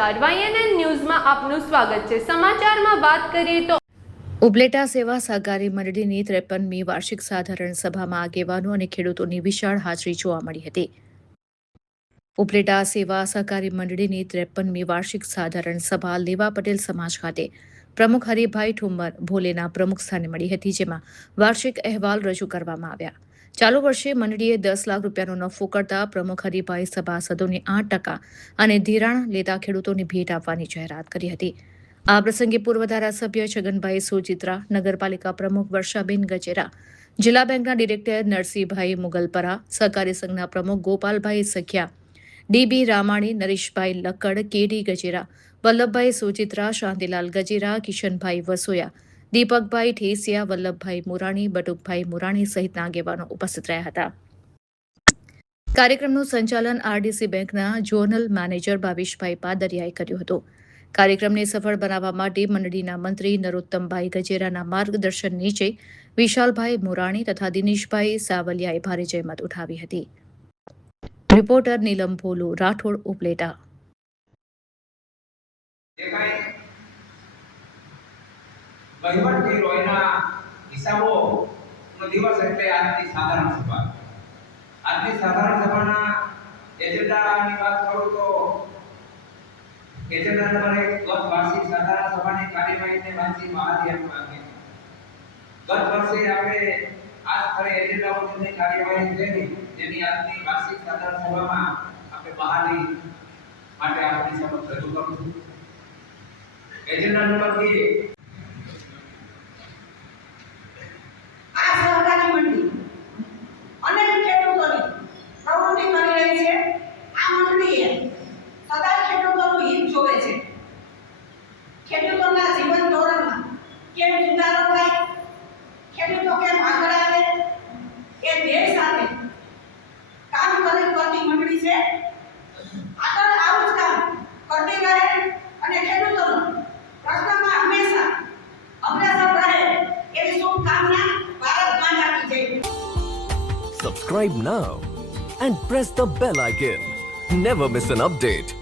નમસ્કાર, YNN ન્યૂઝમાં આપનું સ્વાગત છે। સમાચારમાં વાત કરીએ તો ઉપલેટા સેવા સહકારી મંડળીની 53મી વાર્ષિક સાધારણ સભામાં આગેવાનો અને ખેડૂતોની વિશાળ હાજરી જોવા મળી હતી। ઉપલેટા સેવા સહકારી મંડળીની 53મી વાર્ષિક સાધારણ સભા લેવા પટેલ સમાજ ખાતે પ્રમુખ હરિભાઈ ઠુમ્મર ભોલેના પ્રમુખ સ્થાને મળી હતી, જેમાં વાર્ષિક અહેવાલ રજૂ કરવામાં આવ્યા। ચાલુ વર્ષે મંડળીએ 10 લાખ રૂપિયાનો નફો કરતા પ્રમુખ હરિભાઈ સભાસદોને 8% અને ધિરાણ લેતા ખેડૂતોને ભેટ આપવાની જાહેરાત કરી હતી। આ પ્રસંગે પૂર્વ ધારાસભ્ય છગનભાઈ સોજિત્રા, નગરપાલિકા પ્રમુખ વર્ષાબેન ગજેરા, જિલ્લા બેંકના ડિરેક્ટર નરસિંહભાઈ મુગલપરા, સહકારી સંઘના પ્રમુખ ગોપાલભાઈ સખિયા, ડીબી રામાણી, નરેશભાઈ લક્કડ, કેડી ગજેરા, વલ્લભભાઈ સોજિત્રા, શાંતિલાલ ગજેરા, કિશનભાઈ વસોયા, દીપકભાઈ ઠેસિયા, વલ્લભભાઈ મુરાણી, બટુકભાઈ મુરાણી સહિતના આગેવાનો ઉપસ્થિત રહ્યા હતા। કાર્યક્રમનું સંચાલન આરડીસી બેંકના ઝોનલ મેનેજર ભાવિશભાઈ પાદરિયાએ કર્યું હતું। કાર્યક્રમને સફળ બનાવવા માટે મંડળીના મંત્રી નરોત્તમભાઈ ગજેરાના માર્ગદર્શન નીચે વિશાલભાઈ મુરાણી તથા દિનેશભાઈ સાવલિયાએ ભારે જહેમત ઉઠાવી હતી। રિપોર્ટર નીલમ ભોલુ, રાઠોડ, ઉપલેટા। વહીવટ કર્યો એના હિસાબોનો દિવસ એટલે આજની સાધારણ સભા। આજની સાધારણ સભાના એજન્ડાની વાત કરું તો એજન્ડા નંબર 1 ગત વાર્ષિક સાધારણ સભાની કાર્યવાહીને વાંચી મહાધ્યાનમાં હતી। ગત વર્ષે આપણે આ સ્થળે એજન્ડા મુજબની કાર્યવાહી કરી, જેની આજની વાર્ષિક સાધારણ સભામાં આપણે બહાલી માટે આપણી સમક્ષ રજૂ કરું છું। એજન્ડા નંબર 2 ખેડૂતોના જીવન ધોરણમાં કેમ સુધારો થાય, ખેડૂતો કેમ આગળ આવે, એ ધ્યેય સાથે કામ કરતી મંડળી છે। આગળ આવું જ કામ કરતી રહે અને ખેડૂતોનો પ્રશ્નમાં હંમેશા અગ્રેસર રહે એવી શુભકામના ભારત માતા કી જય। Subscribe now and press the bell icon. Never miss an update.